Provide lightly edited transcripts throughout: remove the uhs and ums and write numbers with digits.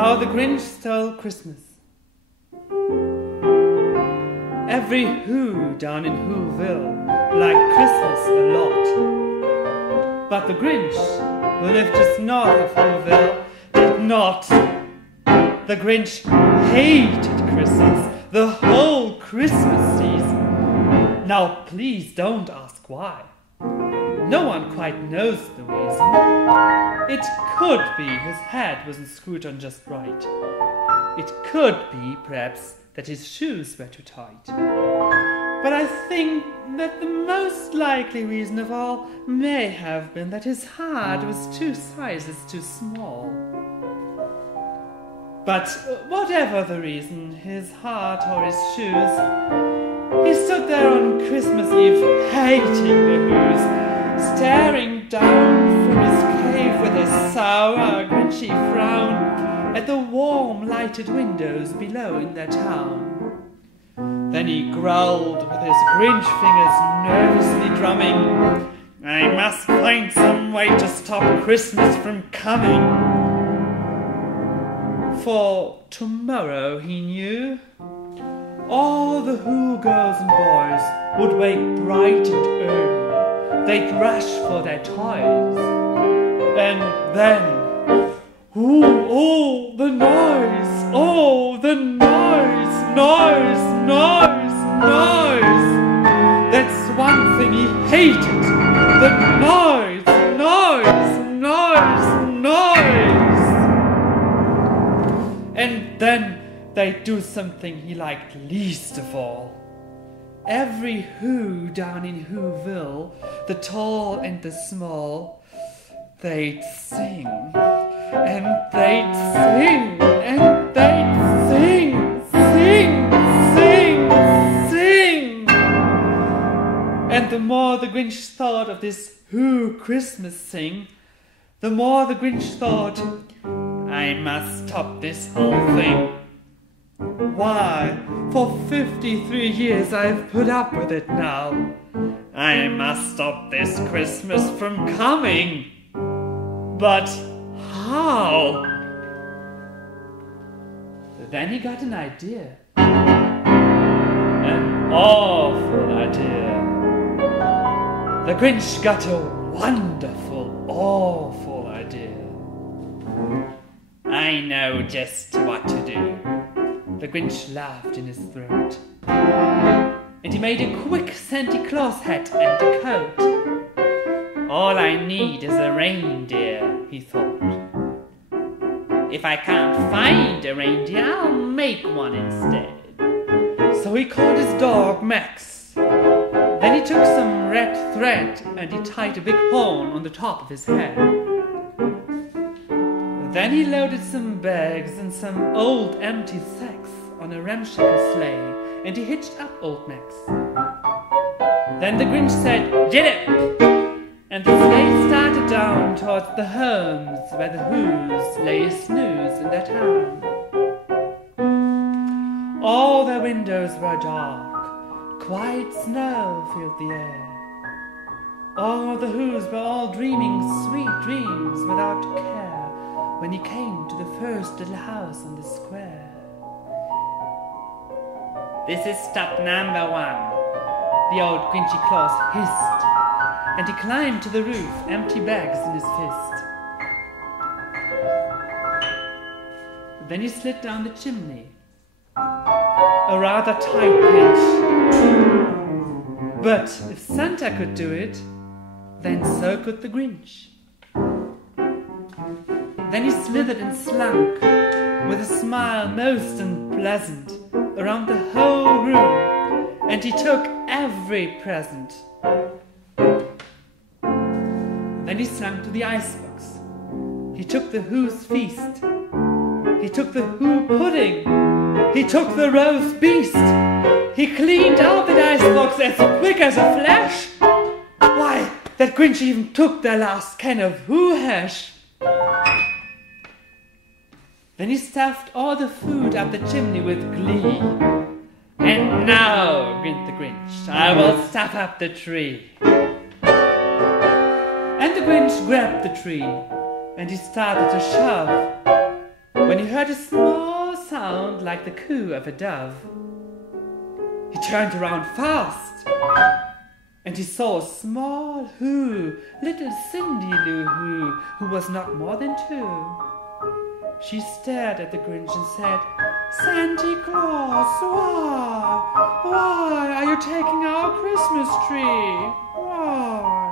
How the Grinch Stole Christmas. Every Who down in Whoville liked Christmas a lot. But the Grinch, who lived just north of Whoville, did not. The Grinch hated Christmas, the whole Christmas season. Now please don't ask why. No one quite knows the reason. It could be his head wasn't screwed on just right. It could be, perhaps, that his shoes were too tight. But I think that the most likely reason of all may have been that his heart was 2 sizes too small. But whatever the reason, his heart or his shoes, he stood there on Christmas Eve hating the Who's, staring down from his cave with a sour, grinchy frown at the warm, lighted windows below in their town. Then he growled with his Grinch fingers nervously drumming, "I must find some way to stop Christmas from coming." For tomorrow, he knew, all the Who girls and boys would wake bright and early. They'd rush for their toys. And then, oh, the noise! Oh, the noise! Noise! Noise! Noise! That's one thing he hated! The noise! Noise! Noise! Noise! And then they'd do something he liked least of all. Every Who down in Whoville, the tall and the small, they'd sing, and they'd sing, and they'd sing, sing, sing, sing. And the more the Grinch thought of this Who Christmas sing, the more the Grinch thought, "I must stop this whole thing. Why, for 53 years I've put up with it now. I must stop this Christmas from coming. But how?" Then he got an idea. An awful idea. The Grinch got a wonderful, awful idea. "I know just what to do." The Grinch laughed in his throat. And he made a quick Santa Claus hat and a coat. "All I need is a reindeer," he thought. "If I can't find a reindeer, I'll make one instead." So he called his dog Max. Then he took some red thread and he tied a big horn on the top of his head. Then he loaded some bags and some old empty sacks on a ramshackle sleigh, and he hitched up old Max. Then the Grinch said, "Get it!" And the sleigh started down towards the homes where the Who's lay a snooze in their town. All their windows were dark, quiet snow filled the air. All the Who's were all dreaming sweet dreams without care when he came to the first little house on the square. "This is stop number 1, the old Grinchy Claus hissed, and he climbed to the roof, empty bags in his fist. Then he slid down the chimney, a rather tight pinch. But if Santa could do it, then so could the Grinch. Then he slithered and slunk, with a smile most unpleasant, around the whole room, and he took every present. Then he slunk to the icebox. He took the Who's feast. He took the Who pudding. He took the roast beast. He cleaned out the icebox as quick as a flash. Why, that Grinch even took their last can of Who hash. Then he stuffed all the food up the chimney with glee. "And now," grinned the Grinch, "I will stuff up the tree." And the Grinch grabbed the tree, and he started to shove. when he heard a small sound like the coo of a dove. He turned around fast, and he saw a small little Cindy Lou who was not more than 2. She stared at the Grinch and said, "Santa Claus, why are you taking our Christmas tree? Why?"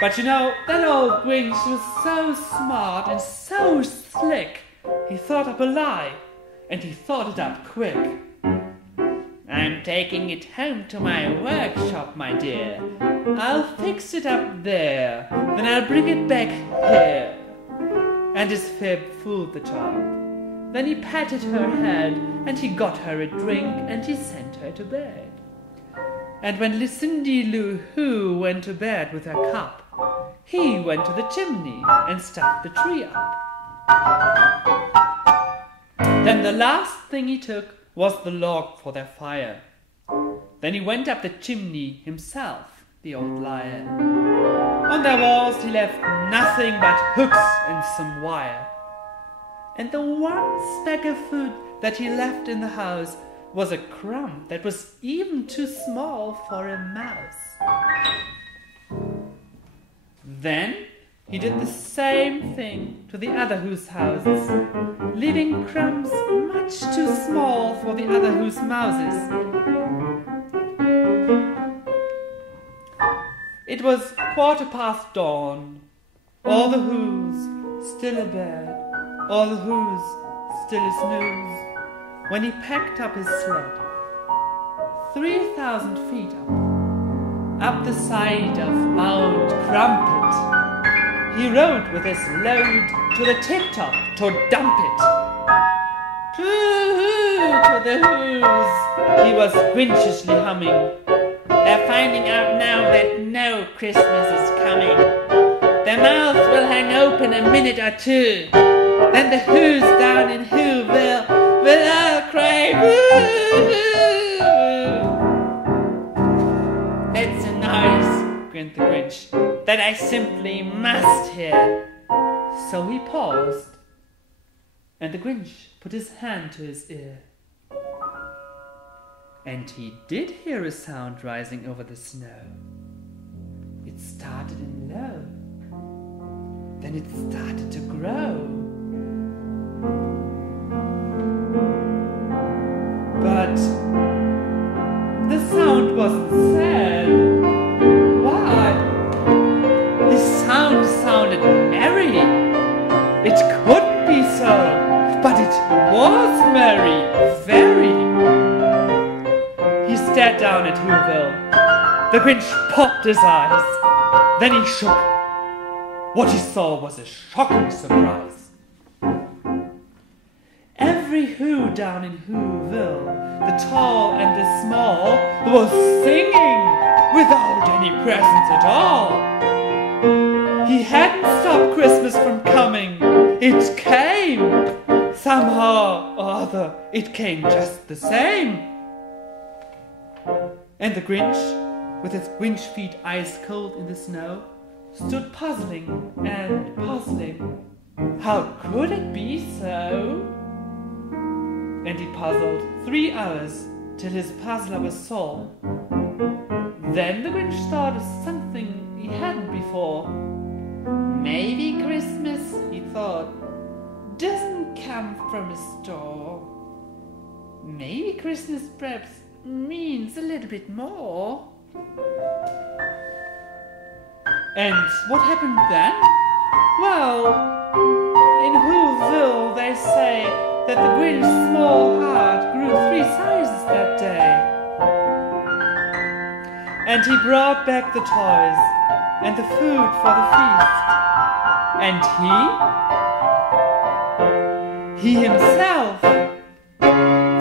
But you know, that old Grinch was so smart and so slick, he thought up a lie, and he thought it up quick. "I'm taking it home to my workshop, my dear. I'll fix it up there, then I'll bring it back here." And his fib fooled the child. Then he patted her head, and he got her a drink, and he sent her to bed. And when Cindy Lou Who went to bed with her cup, he went to the chimney and stuffed the tree up. Then the last thing he took was the log for their fire. Then he went up the chimney himself, the old liar. On their walls he left nothing but hooks and some wire. And the one speck of food that he left in the house was a crumb that was even too small for a mouse. Then he did the same thing to the other Who's houses, leaving crumbs much too small for the other Who's mouses. It was 1/4 dawn, all the Who's still abed, all the Who's still snooze, when he packed up his sled, 3,000 feet up the side of Mount Crumpet. He rode with his load to the tip-top to dump it. Hoo-hoo to the Who's, he was grinchishly humming. They're finding out now that no Christmas is coming. Their mouths will hang open a minute or two. Then the Who's down in Whoville will all cry, "Woo-hoo!" "That's a noise," grinned the Grinch, "that I simply must hear." So he paused, and the Grinch put his hand to his ear. And he did hear a sound rising over the snow. It started in low, then it started to grow. But the sound wasn't sad. Why? The sound sounded merry. It couldn't be so, but it was merry, very. He stared down at Whoville. The Grinch popped his eyes. Then he shook. What he saw was a shocking surprise. Every Who down in Whoville, the tall and the small, was singing without any presents at all. He hadn't stopped Christmas from coming. It came. Somehow or other, it came just the same. And the Grinch, with his Grinch feet ice cold in the snow, stood puzzling and puzzling. How could it be so? And he puzzled 3 hours till his puzzler was sore. Then the Grinch thought of something he hadn't before. Maybe Christmas, he thought, doesn't come from a store. Maybe Christmas perhaps means a little bit more. And what happened then? Well, in Whoville they say that the Grinch's small heart grew 3 sizes that day. And he brought back the toys and the food for the feast. And he himself,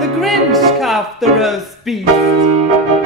the Grinch, carved the roast beast.